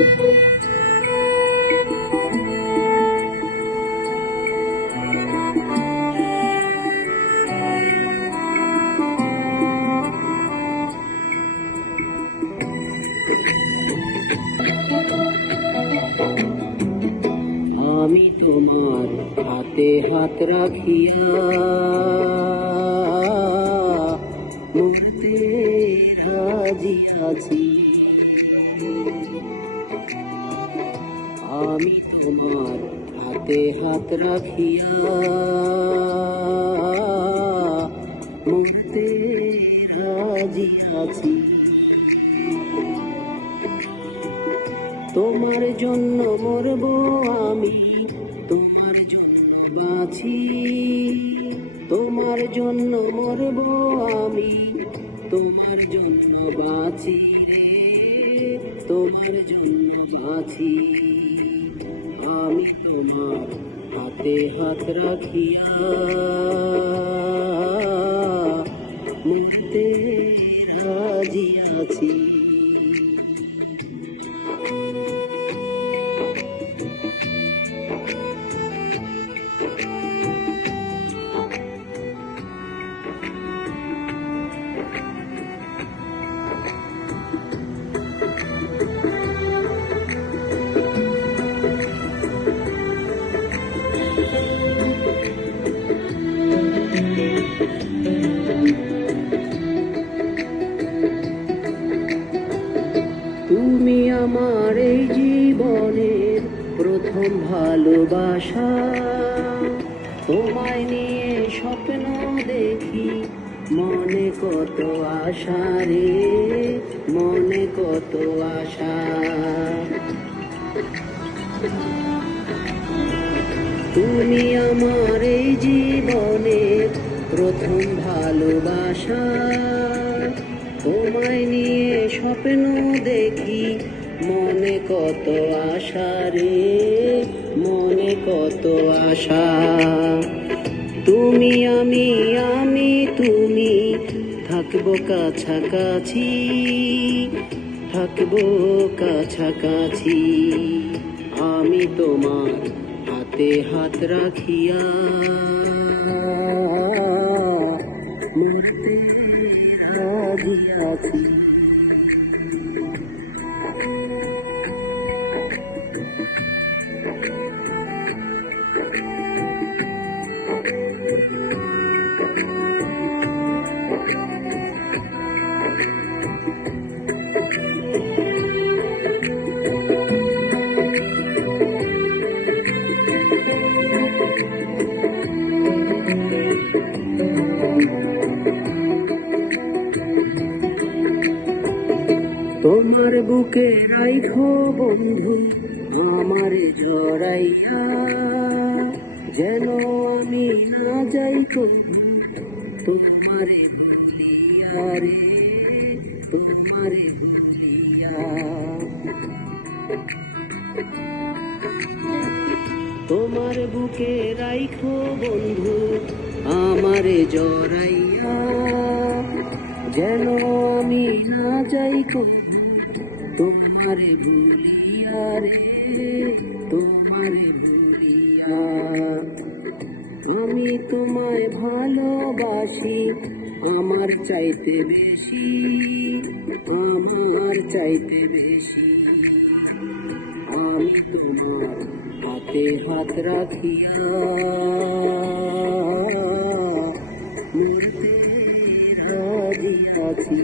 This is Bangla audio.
আমি তোমার হাতে হাত রাখিয়া মরতে রাজি আছি। আমি তোমার হাতে হাত রাখিয়া মরতে রাজি আছি। তোমার জন্য মরব আমি, তোমার জন্য বাঁচি। তোমার জন্য মরব আমি, তোমার জন্য বাঁচি রে, তোমার জন্য বাঁচি। আমি তোমার হাতে হাত রাখিয়া মরতে রাজি আছি। তুমি আমার এই জীবনের প্রথম ভালোবাসা। তোমায় নিয়ে স্বপ্ন দেখি, মনে কত আশা রে, মনে কত আশা। তুমি আমার এই জীবনের প্রথম ভালোবাসা। তোমায় নিয়ে স্বপ্ন দেখি, মনে কত আশা রে, মনে কত আশা। তুমি আমি তুমি থাকবো কাছাকাছি, থাকবো কাছাকাছি। আমি তোমার হাতে হাত রাখিয়া মরতে রাজি আছি। তোমার বুকে রাইখো বন্ধু আমারে জড়াইয়া, যেন আমি না যাই কবু তোমারে ভুলিয়া রে, তোমারে ভুলিয়া। তোমার বুকে রাইখো বন্ধু আমারে জড়াইয়া, যেন আমি না যাই কবু তোমারে ভুলিয়া রে, তোমারে ভুলিয়া। আমি তোমায় ভালোবাসি আমার চাইতে বেশি, আমার চাইতে বেশি। আমি তোমার হাতে হাত রাখিয়া মরতে রাজি আছি।